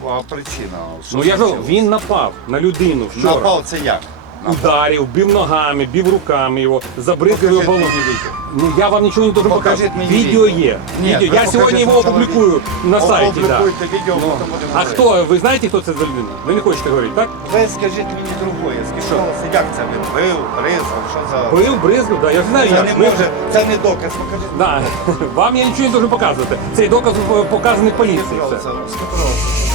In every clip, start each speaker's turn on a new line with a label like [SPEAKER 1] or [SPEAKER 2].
[SPEAKER 1] А причина? Що
[SPEAKER 2] Ну я ж
[SPEAKER 1] случилось?
[SPEAKER 2] він напав на людину вчора.
[SPEAKER 1] Напав це як?
[SPEAKER 2] Ударив, бив ногами, бив руками його, забризкав його
[SPEAKER 1] Покажіть
[SPEAKER 2] балон.
[SPEAKER 1] мені відео.
[SPEAKER 2] Ну я вам нічого не должен
[SPEAKER 1] Покажіть
[SPEAKER 2] показувати.
[SPEAKER 1] мені
[SPEAKER 2] Відео
[SPEAKER 1] відео.
[SPEAKER 2] є.
[SPEAKER 1] Ні,
[SPEAKER 2] Відео.
[SPEAKER 1] ви
[SPEAKER 2] Я сьогодні
[SPEAKER 1] покажіть
[SPEAKER 2] його
[SPEAKER 1] спочатку
[SPEAKER 2] опублікую на сайті. Да.
[SPEAKER 1] Опублікуйте відео,
[SPEAKER 2] Ну.
[SPEAKER 1] потім будемо
[SPEAKER 2] А
[SPEAKER 1] говорити.
[SPEAKER 2] хто? Ви знаєте, хто це за людина? Ви не хочете говорити, так?
[SPEAKER 1] Ви скажіть мені другое, скажіть, як це він бив, бризав, що за...
[SPEAKER 2] Бив, бризгав, да, я ж знаю.
[SPEAKER 1] Це
[SPEAKER 2] як.
[SPEAKER 1] не
[SPEAKER 2] Ми-
[SPEAKER 1] може, це не доказ, покажіть.
[SPEAKER 2] Да. Вам я нічого не должен показувати. Цей доказ показаний поліції. Все.
[SPEAKER 1] Скипровся.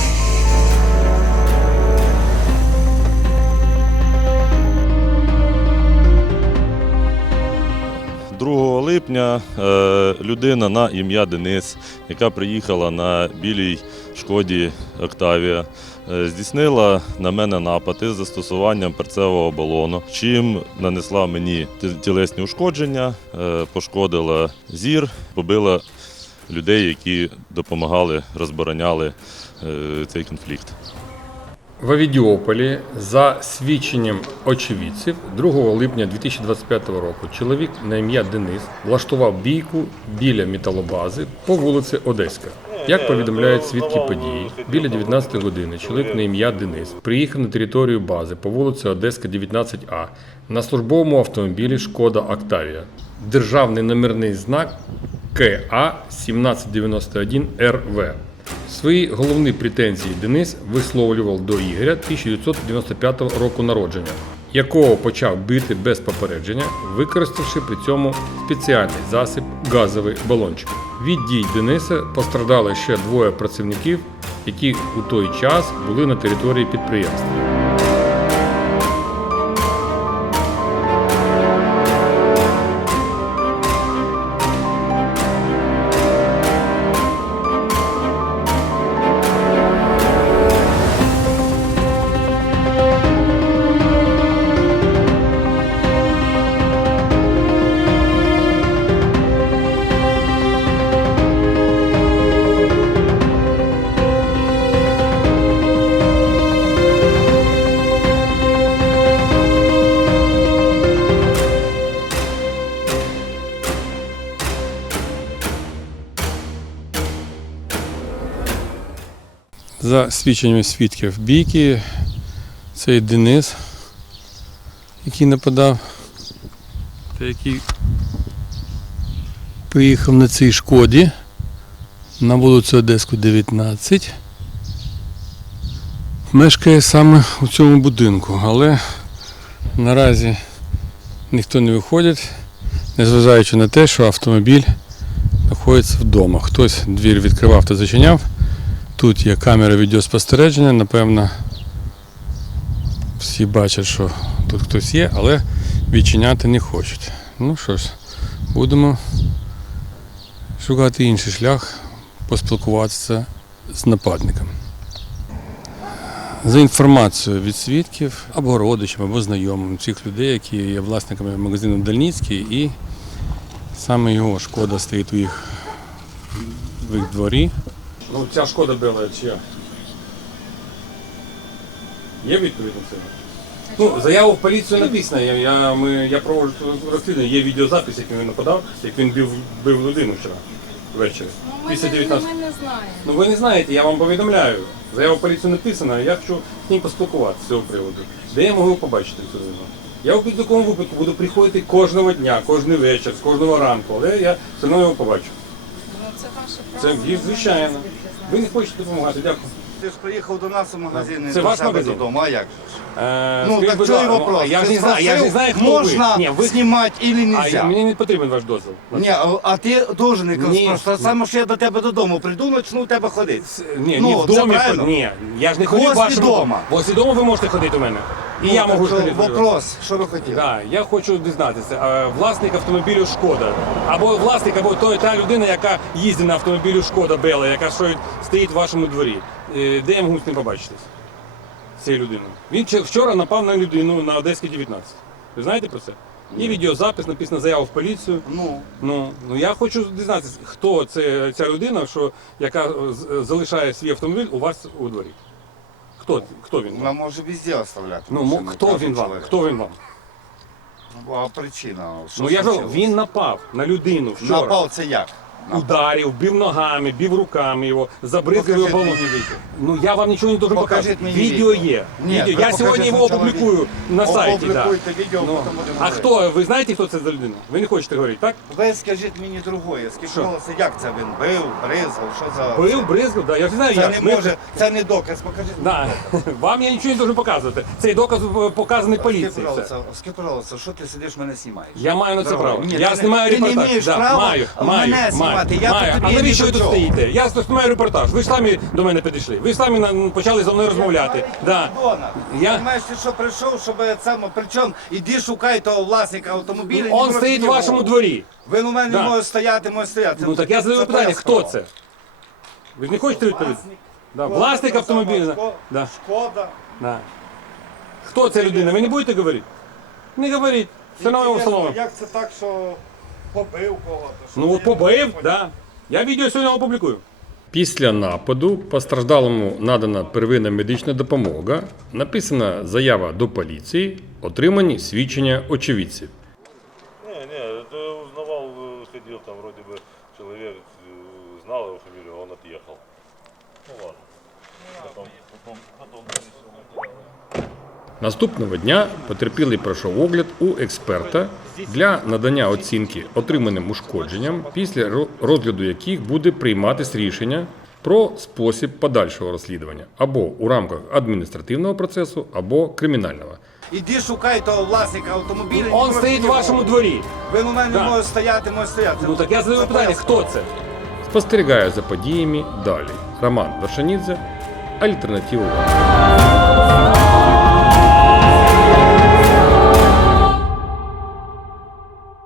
[SPEAKER 3] 2 липня людина на ім'я Денис, яка приїхала на білій Шкоді Октавія, здійснила на мене напад із застосуванням перцевого балону, чим нанесла мені тілесні ушкодження, пошкодила зір, побила людей, які допомагали, розбороняли цей конфлікт.
[SPEAKER 4] В Авідіополі, за свідченням очевидців, 2 липня 2025 року чоловік на ім'я Денис влаштував бійку біля металобази по вулиці Одеська. Як повідомляють свідки події, біля 19 години чоловік на ім'я Денис приїхав на територію бази по вулиці Одеська, 19А на службовому автомобілі «Шкода Октавія». Державний номерний знак КА 1791 РВ. Свої головні претензії Денис висловлював до Ігоря 1995 року народження, якого почав бити без попередження, використавши при цьому спеціальний засіб газовий балончик. Від дій Дениса постраждали ще 2 працівників, які у той час були на території підприємства. За свідченнями свідків бійки, цей Денис, який нападав, та який приїхав на цій Шкоді на вулицю Одеську, 19, мешкає саме у цьому будинку, але наразі ніхто не виходить, незважаючи на те, що автомобіль знаходиться вдома. Хтось двір відкривав та зачиняв. Тут є камера відеоспостереження, напевно, всі бачать, що тут хтось є, але відчиняти не хочуть. Ну що ж, будемо шукати інший шлях, поспілкуватися з нападником. За інформацією від свідків, або родичів, або знайомим цих людей, які є власниками магазину Дальницький, і саме його Шкода стоїть в їх дворі.
[SPEAKER 2] Ну, ця Шкода біла чия? Є відповідь на це? Ну, заяву в поліцію написано, я проводжу розслідування, є відеозапис, як він нападав, як він бив людину вчора ввечері.
[SPEAKER 5] Ми не знаємо.
[SPEAKER 2] Ну ви не знаєте, я вам повідомляю. Заяву в поліцію написано, я хочу з ним поспілкуватися з цього приводу. Де я можу побачити цю людину? Я в будь-якому випадку буду приходити кожного дня, кожен вечір, з кожного ранку, але я все одно його побачу.
[SPEAKER 5] Ну, це ваше право.
[SPEAKER 2] Це звичайно. Ви не хочете допомагати, дякую.
[SPEAKER 1] Ти ж приїхав до нас у магазин,
[SPEAKER 2] Це
[SPEAKER 1] до
[SPEAKER 2] ваш
[SPEAKER 1] себе
[SPEAKER 2] магазин?
[SPEAKER 1] додому, а як?
[SPEAKER 2] Ну,
[SPEAKER 1] Ну, так чого вопрос?
[SPEAKER 2] Я ж
[SPEAKER 1] Ти
[SPEAKER 2] не знаю, я ж не знаю, хто
[SPEAKER 1] можна
[SPEAKER 2] ви. Ні, ви...
[SPEAKER 1] знімати чи
[SPEAKER 2] А
[SPEAKER 1] нельзя?
[SPEAKER 2] мені не потрібен ваш дозвіл.
[SPEAKER 1] Ні, а ти теж не
[SPEAKER 2] Ні.
[SPEAKER 1] кажеш, просто саме, що я до тебе додому прийду, почну у тебе ходити.
[SPEAKER 2] Ні,
[SPEAKER 1] Ну,
[SPEAKER 2] ні, в
[SPEAKER 1] це
[SPEAKER 2] домі.
[SPEAKER 1] правильно.
[SPEAKER 2] Ні, я ж не ходив в
[SPEAKER 1] Возле
[SPEAKER 2] вашому
[SPEAKER 1] дома.
[SPEAKER 2] Возле дому ви можете ходити у мене. І я
[SPEAKER 1] так
[SPEAKER 2] можу
[SPEAKER 1] що
[SPEAKER 2] ходити.
[SPEAKER 1] вопрос, що ви хотіли?
[SPEAKER 2] Так, я хочу дізнатися, власник автомобілю Шкода, або власник, або та людина, яка їздить на автомобілю Шкода Бела, яка стоїть в вашому дворі. Де я можу з ним побачитись? З цією людиною. Він вчора напав на людину на Одеській 19. Ви знаєте про це? Є відеозапис, написано заяву в поліцію. Ну я хочу дізнатися, хто ця людина, яка залишає свій автомобіль у вас у дворі. Хто він?
[SPEAKER 1] Вона може везде оставляти.
[SPEAKER 2] Ну,
[SPEAKER 1] машину,
[SPEAKER 2] хто
[SPEAKER 1] кожен
[SPEAKER 2] він вам?
[SPEAKER 1] чоловік.
[SPEAKER 2] Хто він вам?
[SPEAKER 1] А причина? Що
[SPEAKER 2] Ну я ж
[SPEAKER 1] случилось?
[SPEAKER 2] він напав на людину вчора.
[SPEAKER 1] Напав це як?
[SPEAKER 2] ударив, бив ногами, бив руками його, забризгав його
[SPEAKER 1] Покажіть
[SPEAKER 2] балоном.
[SPEAKER 1] мені відео.
[SPEAKER 2] Ну я вам нічого не должен
[SPEAKER 1] Покажіть
[SPEAKER 2] показувати.
[SPEAKER 1] мені
[SPEAKER 2] Відео
[SPEAKER 1] відео.
[SPEAKER 2] є.
[SPEAKER 1] Ні,
[SPEAKER 2] Відео.
[SPEAKER 1] ви
[SPEAKER 2] Я
[SPEAKER 1] покажіть
[SPEAKER 2] сьогодні його
[SPEAKER 1] спочатку
[SPEAKER 2] опублікую на сайті. Да.
[SPEAKER 1] Опублікуйте відео,
[SPEAKER 2] Ну,
[SPEAKER 1] потім будемо
[SPEAKER 2] а
[SPEAKER 1] говорити.
[SPEAKER 2] хто? Ви знаєте, хто це за людина? Ви не хочете говорити, так?
[SPEAKER 1] Ви скажіть мені другое, скажіть,
[SPEAKER 2] Що?
[SPEAKER 1] голоси, як це він бив, бризгав, що за...
[SPEAKER 2] Бив, бризгав, да. Я ж не знаю,
[SPEAKER 1] Це
[SPEAKER 2] як.
[SPEAKER 1] не може, це не доказ, покажіть мені
[SPEAKER 2] Да.
[SPEAKER 1] доказ.
[SPEAKER 2] Вам я нічого не должен показувати. Цей доказ показаний поліції.
[SPEAKER 1] Скажіть, пожалуйста, що ти сидиш, мене знімаєш?
[SPEAKER 2] Я маю на це
[SPEAKER 1] Дорогой,
[SPEAKER 2] право.
[SPEAKER 1] ні,
[SPEAKER 2] Я
[SPEAKER 1] ти
[SPEAKER 2] знімаю
[SPEAKER 1] не- ти не
[SPEAKER 2] репортаж.
[SPEAKER 1] маєш
[SPEAKER 2] Да,
[SPEAKER 1] права
[SPEAKER 2] маю.
[SPEAKER 1] мене знімати, я
[SPEAKER 2] маю.
[SPEAKER 1] тут
[SPEAKER 2] А
[SPEAKER 1] тобі
[SPEAKER 2] навіщо
[SPEAKER 1] ні
[SPEAKER 2] ви
[SPEAKER 1] до
[SPEAKER 2] тут
[SPEAKER 1] чого.
[SPEAKER 2] стоїте? Я знімаю репортаж. Ви ж самі до мене підійшли. Ви ж самі почали зі мною розмовляти. Да. Я-
[SPEAKER 1] Понимаєш, ти що прийшов, щоб це, причому іди шукай того власника автомобіля.
[SPEAKER 2] Он стоїть в вашому дворі.
[SPEAKER 1] Він у мене
[SPEAKER 2] Да.
[SPEAKER 1] не може стояти, може стояти.
[SPEAKER 2] Ну так я задаю
[SPEAKER 1] Це
[SPEAKER 2] питання,
[SPEAKER 1] твоя
[SPEAKER 2] хто
[SPEAKER 1] справа.
[SPEAKER 2] це? Ви ж не хочете відповідати?
[SPEAKER 1] Власник.
[SPEAKER 2] Да. Власник автомобіля. Да.
[SPEAKER 1] Шкода.
[SPEAKER 2] Да. Хто ця людина? Ви не будете говорити? Не говоріть. Встановимо,
[SPEAKER 1] Інтересно,
[SPEAKER 2] встановимо.
[SPEAKER 1] як це так, що побив кого-то? що
[SPEAKER 2] Ну
[SPEAKER 1] ти
[SPEAKER 2] от побив,
[SPEAKER 1] не можеш
[SPEAKER 2] да. Я відео сьогодні опублікую.
[SPEAKER 4] Після нападу постраждалому надана первинна медична допомога, написана заява до поліції, отримані свідчення очевидців.
[SPEAKER 3] Не, это узнавал, ходил там вроде бы человек, знал его фамилию, он отъехал. Ну ладно. Потом
[SPEAKER 4] Наступного дня потерпілий пройшов огляд у експерта для надання оцінки отриманим ушкодженням, після розгляду яких буде прийматись рішення про спосіб подальшого розслідування або у рамках адміністративного процесу, або кримінального.
[SPEAKER 1] Іди шукай того власника автомобіля.
[SPEAKER 2] Он стоїть в вашому дворі.
[SPEAKER 1] Він у мене
[SPEAKER 2] Да.
[SPEAKER 1] не може стояти, може стояти.
[SPEAKER 2] Ну так я задаю
[SPEAKER 1] Це
[SPEAKER 2] питання,
[SPEAKER 1] твоя
[SPEAKER 2] хто це?
[SPEAKER 4] Спостерігає за подіями далі. Роман Вершанідзе, Альтернатива.